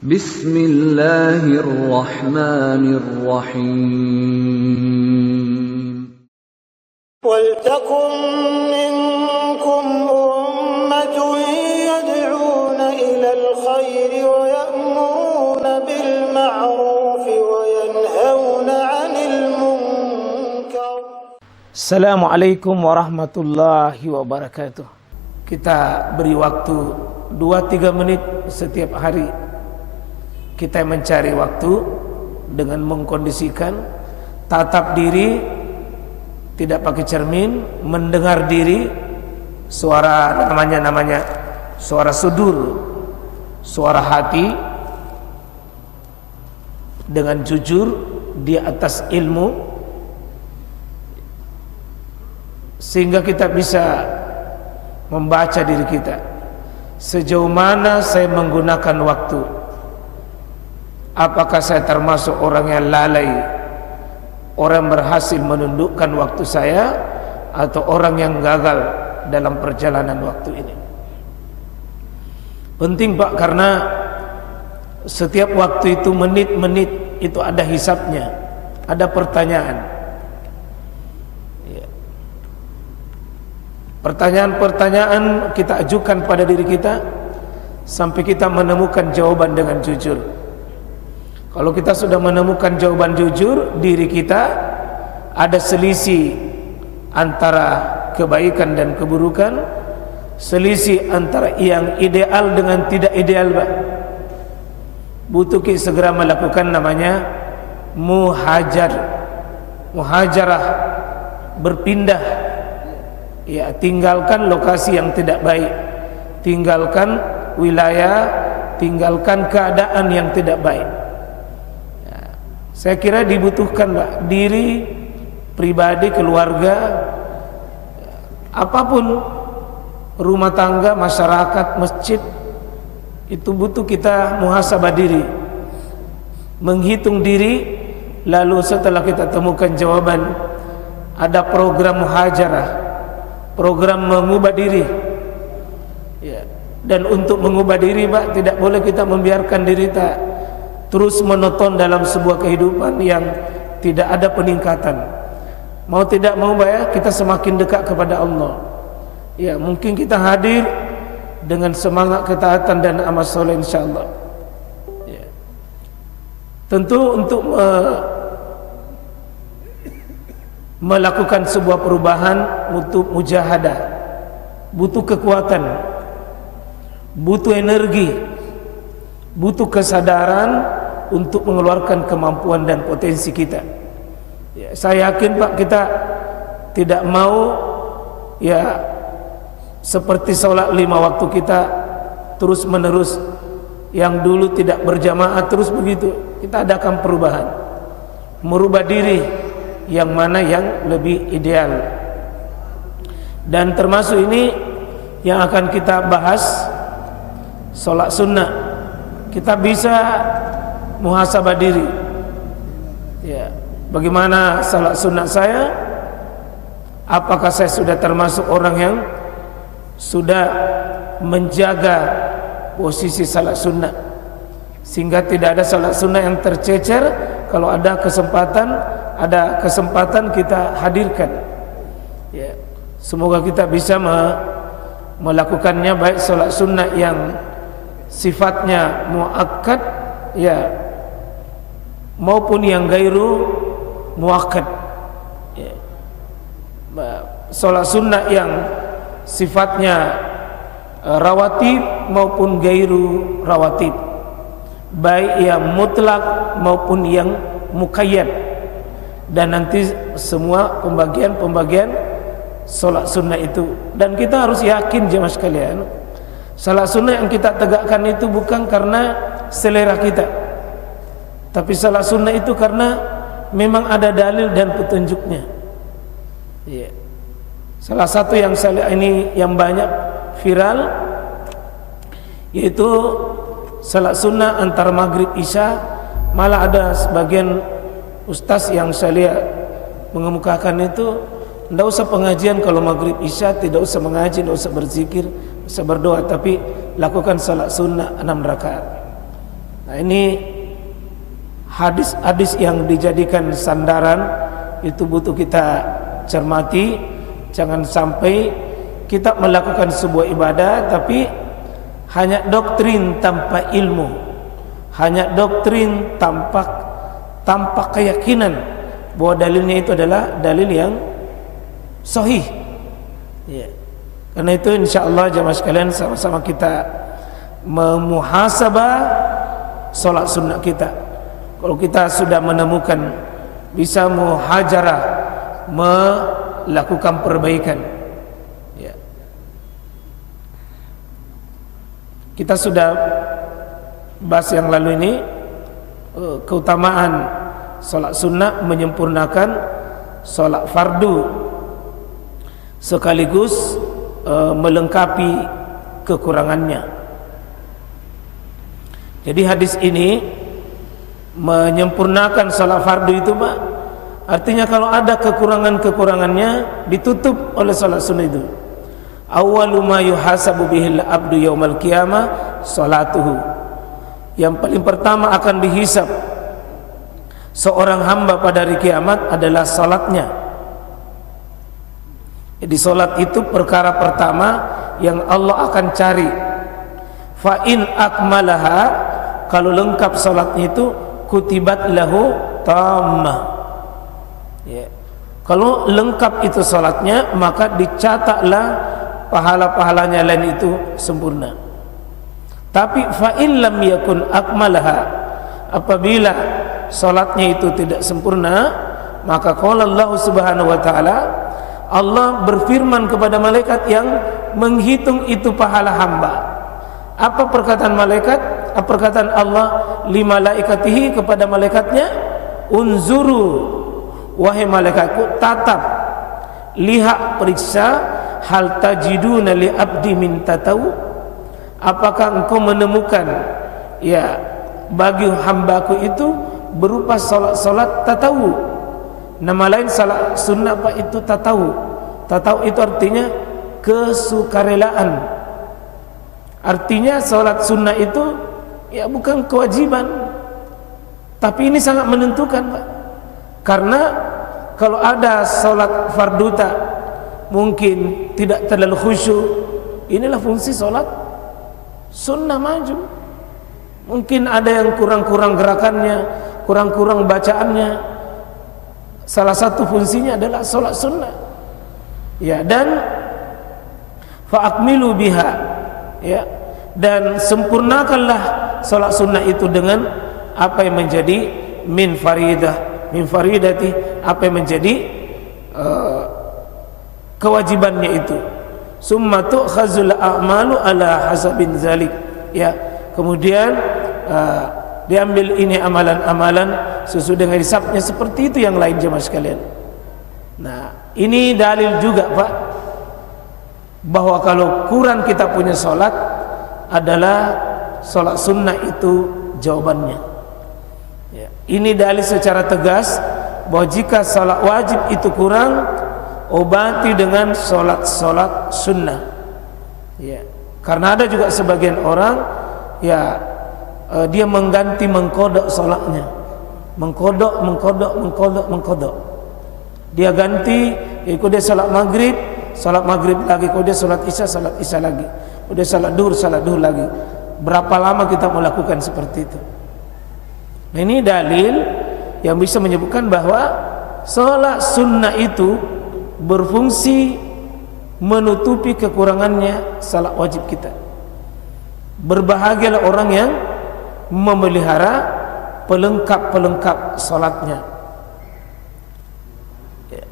Bismillahirrahmanirrahim. وَلْتَكُنْ مِنْكُمْ أُمَّةٌ يَدْعُونَ إِلَى الْخَيْرِ وَيَأْمُرُونَ بِالْمَعْرُوفِ وَيَنْهَوْنَ عَنِ الْمُنْكَرِ. Assalamualaikum warahmatullahi wabarakatuh. Kita beri waktu 2-3 menit setiap hari. Kita mencari waktu dengan mengkondisikan tatap diri, tidak pakai cermin, mendengar diri, suara namanya suara sudur, suara hati, dengan jujur di atas ilmu, sehingga kita bisa membaca diri kita. Sejauh mana saya menggunakan waktu? Apakah saya termasuk orang yang lalai, orang berhasil menundukkan waktu saya, atau orang yang gagal dalam perjalanan waktu ini? Penting Pak, karena setiap waktu itu, menit-menit itu ada hisabnya, ada pertanyaan. Pertanyaan-pertanyaan kita ajukan pada diri kita sampai kita menemukan jawaban dengan jujur. Kalau kita sudah menemukan jawaban jujur, diri kita ada selisih antara kebaikan dan keburukan, selisih antara yang ideal dengan tidak ideal, Pak. Butuh kita segera melakukan namanya muhajarah, berpindah. Ya, tinggalkan lokasi yang tidak baik, tinggalkan wilayah, tinggalkan keadaan yang tidak baik. Saya kira dibutuhkan Pak, diri pribadi, keluarga, apapun, rumah tangga, masyarakat, masjid, itu butuh kita muhasabah diri, menghitung diri. Lalu setelah kita temukan jawaban, ada program muhajarah, program mengubah diri. Ya. Dan untuk mengubah diri Pak, tidak boleh kita membiarkan diri kita terus monoton dalam sebuah kehidupan yang tidak ada peningkatan. Mau tidak mau Pak ya, kita semakin dekat kepada Allah. Ya, mungkin kita hadir dengan semangat ketaatan dan amal soleh insyaallah. Ya. Tentu untuk melakukan sebuah perubahan butuh mujahadah, butuh kekuatan, butuh energi, butuh kesadaran untuk mengeluarkan kemampuan dan potensi kita. Ya, saya yakin Pak, kita tidak mau ya seperti sholat 5 waktu kita terus menerus, yang dulu tidak berjamaah terus begitu. Kita adakan perubahan, merubah diri yang mana yang lebih ideal. Dan termasuk ini yang akan kita bahas, sholat sunnah. Kita bisa muhasabah diri. Ya, bagaimana salat sunat saya? Apakah saya sudah termasuk orang yang sudah menjaga posisi salat sunat, sehingga tidak ada salat sunat yang tercecer? Kalau ada kesempatan kita hadirkan. Ya, semoga kita bisa melakukannya, baik salat sunat yang sifatnya muakkad ya, maupun yang gairu muakkad ya. Salat sunnah yang sifatnya rawatib maupun gairu rawatib, baik yang mutlak maupun yang muqayyad. Dan nanti semua pembagian salat sunnah itu. Dan kita harus yakin jemaah sekalian, salat sunnah yang kita tegakkan itu bukan karena selera kita, tapi salat sunnah itu karena memang ada dalil dan petunjuknya. Ya. Salah satu yang ini yang banyak viral, yaitu salat sunnah antara maghrib isya. Malah ada sebagian ustaz yang saya lihat mengemukakan itu, tidak usah pengajian kalau maghrib isya, tidak usah mengaji, tidak usah berzikir, usah berdoa, tapi lakukan salat sunnah 6 rakaat. Nah, ini hadis-hadis yang dijadikan sandaran itu butuh kita cermati. Jangan sampai kita melakukan sebuah ibadah tapi hanya doktrin tanpa ilmu, hanya doktrin tanpa keyakinan bahwa dalilnya itu adalah dalil yang sahih. Ya. Karena itu insyaallah jamaah sekalian sama-sama kita memuhasabah salat sunnah kita. Kalau kita sudah menemukan bisa muhajarah, melakukan perbaikan, ya. Kita sudah bahas yang lalu ini keutamaan salat sunnah menyempurnakan salat fardu sekaligus melengkapi kekurangannya. Jadi hadis ini menyempurnakan salat fardu itu, Pak, artinya kalau ada kekurangannya ditutup oleh salat sunnah itu. Awwalu ma yuhasabu bihil abdu yaumal qiyamah salatuhu. Yang paling pertama akan dihisab seorang hamba pada hari kiamat adalah salatnya. Jadi salat itu perkara pertama yang Allah akan cari. Fa in akmalaha, kalau lengkap salatnya itu kutibat lahu tammah. Ya. Kalau lengkap itu salatnya, maka dicatatlah pahala-pahalanya lain itu sempurna. Tapi fa in lam yakun akmalaha, apabila salatnya itu tidak sempurna, maka qala Allah Subhanahu wa taala, Allah berfirman kepada malaikat yang menghitung itu pahala hamba. Apa perkataan malaikat? Apa perkataan Allah li malaikatihi kepada malaikatnya? Unzuru, wahai malaikatku, tatap, lihat, periksa, hal tajiduna li abdi min tatau, apakah engkau menemukan ya bagi hambaku itu berupa salat tatawu. Nama lain salat sunnah, Pak, itu tatawu. Tatawu itu artinya kesukarelaan. Artinya salat sunnah itu ya bukan kewajiban, tapi ini sangat menentukan, Pak. Karena kalau ada salat farduta mungkin tidak terlalu khusyuk, inilah fungsi salat sunnah maju. Mungkin ada yang kurang-kurang gerakannya, kurang-kurang bacaannya. Salah satu fungsinya adalah salat sunnah. Ya, dan fa'akmilu biha, ya, dan sempurnakanlah salat sunnah itu dengan apa yang menjadi min faridati, apa yang menjadi kewajibannya itu. Summa tu'khazul a'malu ala hasabin zalik, ya, kemudian diambil ini amalan-amalan sesuai dengan hisabnya, seperti itu yang lain jemaah sekalian. Nah, ini dalil juga, Pak, bahwa kalau kurang kita punya sholat adalah sholat sunnah itu jawabannya. Ya, ini dalil secara tegas bahwa jika sholat wajib itu kurang, obati dengan sholat sunnah. Ya, karena ada juga sebagian orang ya dia mengkodok sholatnya, mengkodok. Dia ganti, ikut dia sholat maghrib lagi, kalau dia sholat isya lagi, kalau dia sholat duhur lagi. Berapa lama kita melakukan seperti itu? Nah, ini dalil yang bisa menyebutkan bahwa sholat sunnah itu berfungsi menutupi kekurangannya salat wajib kita. Berbahagialah orang yang memelihara pelengkap salatnya. Ya.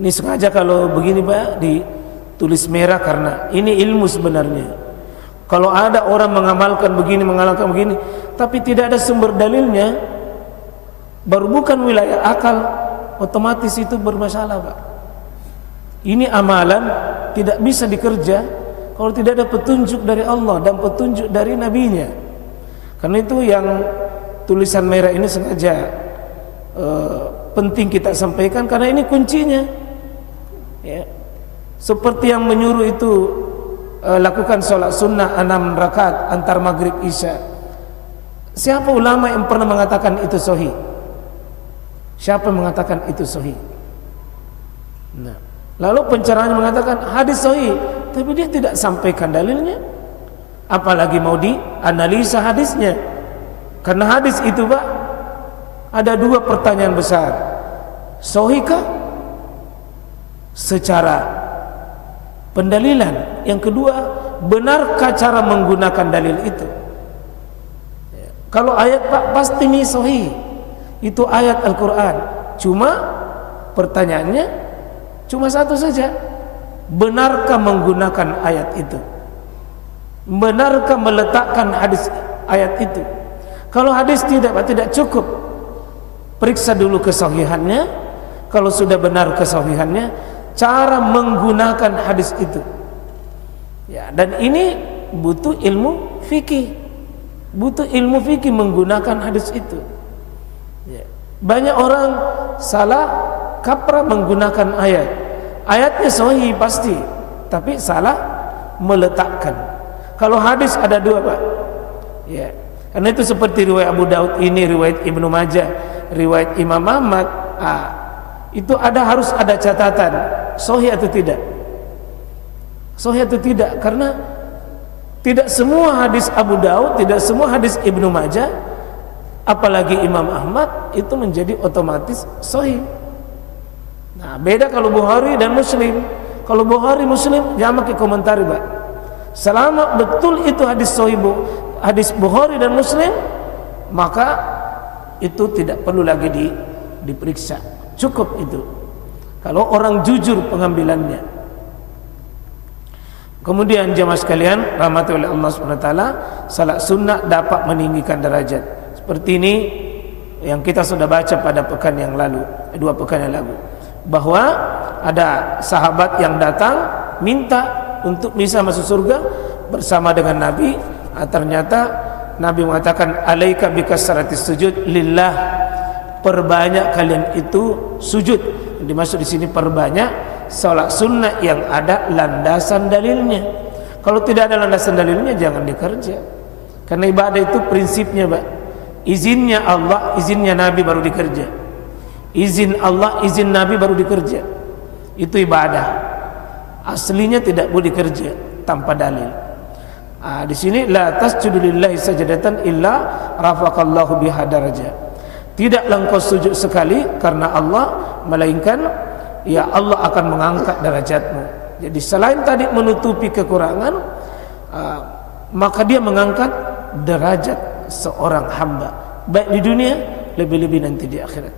Ini sengaja kalau begini, Pak, ditulis merah karena ini ilmu sebenarnya. Kalau ada orang mengamalkan begini, tapi tidak ada sumber dalilnya, baru bukan wilayah akal, otomatis itu bermasalah, Pak. Ini amalan tidak bisa dikerja kalau tidak ada petunjuk dari Allah dan petunjuk dari nabinya. Karena itu yang tulisan merah ini sengaja penting kita sampaikan, karena ini kuncinya. Ya. Seperti yang menyuruh itu lakukan sholat sunnah 6 rakaat antar maghrib isya. Siapa ulama yang pernah mengatakan itu sahih? Siapa yang mengatakan itu sahih? Nah, lalu pencerahnya mengatakan hadis sahih, tapi dia tidak sampaikan dalilnya. Apalagi mau dianalisa hadisnya. Karena hadis itu, Pak, ada 2 pertanyaan besar. Sahihkah secara pendalilan? Yang kedua, benarkah cara menggunakan dalil itu? Kalau ayat, Pak, pasti ini sahih. Itu ayat Al-Quran. Cuma pertanyaannya cuma satu saja. Benarkah menggunakan ayat itu? Benarkah meletakkan hadis ayat itu? Kalau hadis tidak, Pak, tidak cukup. Periksa dulu kesahihannya. Kalau sudah benar kesahihannya, cara menggunakan hadis itu. Ya, dan ini butuh ilmu fikih. Butuh ilmu fikih menggunakan hadis itu. Ya. Banyak orang salah kaprah menggunakan ayat. Ayatnya sahih pasti, tapi salah meletakkan. Kalau hadis ada 2, Pak. Ya. Karena itu seperti riwayat Abu Daud ini, riwayat Ibnu Majah, riwayat Imam Ahmad. Itu harus ada catatan sahih atau tidak. Sahih atau tidak, karena tidak semua hadis Abu Daud, tidak semua hadis Ibnu Majah, apalagi Imam Ahmad itu menjadi otomatis sahih. Nah, beda kalau Bukhari dan Muslim. Kalau Bukhari Muslim jangan pakai komentar, Pak. Selama betul itu hadis sahih, hadis Bukhari dan Muslim, maka itu tidak perlu lagi diperiksa. Cukup itu. Kalau orang jujur pengambilannya. Kemudian jemaah sekalian, rahmati oleh Allah SWT, salat sunnah dapat meninggikan derajat. Seperti ini yang kita sudah baca pada pekan yang lalu, 2 pekan yang lalu, bahwa ada sahabat yang datang minta untuk bisa masuk surga bersama dengan Nabi. Ternyata Nabi mengatakan, alaika bikasratis sujud lillah, perbanyak kalian itu sujud. Dimaksud di sini perbanyak salat sunnah yang ada landasan dalilnya. Kalau tidak ada landasan dalilnya jangan dikerja. Karena ibadah itu prinsipnya, Pak, izinnya Allah, izinnya Nabi baru dikerja. Izin Allah, izin Nabi baru dikerja. Itu ibadah. Aslinya tidak boleh dikerja tanpa dalil. Di sini la tasjudu lillahi sajadatan illa rafaqallahu biha darajat. Tidaklah engkau sujud sekali karena Allah, melainkan ya Allah akan mengangkat derajatmu. Jadi selain tadi menutupi kekurangan, maka dia mengangkat derajat seorang hamba, baik di dunia, lebih-lebih nanti di akhirat.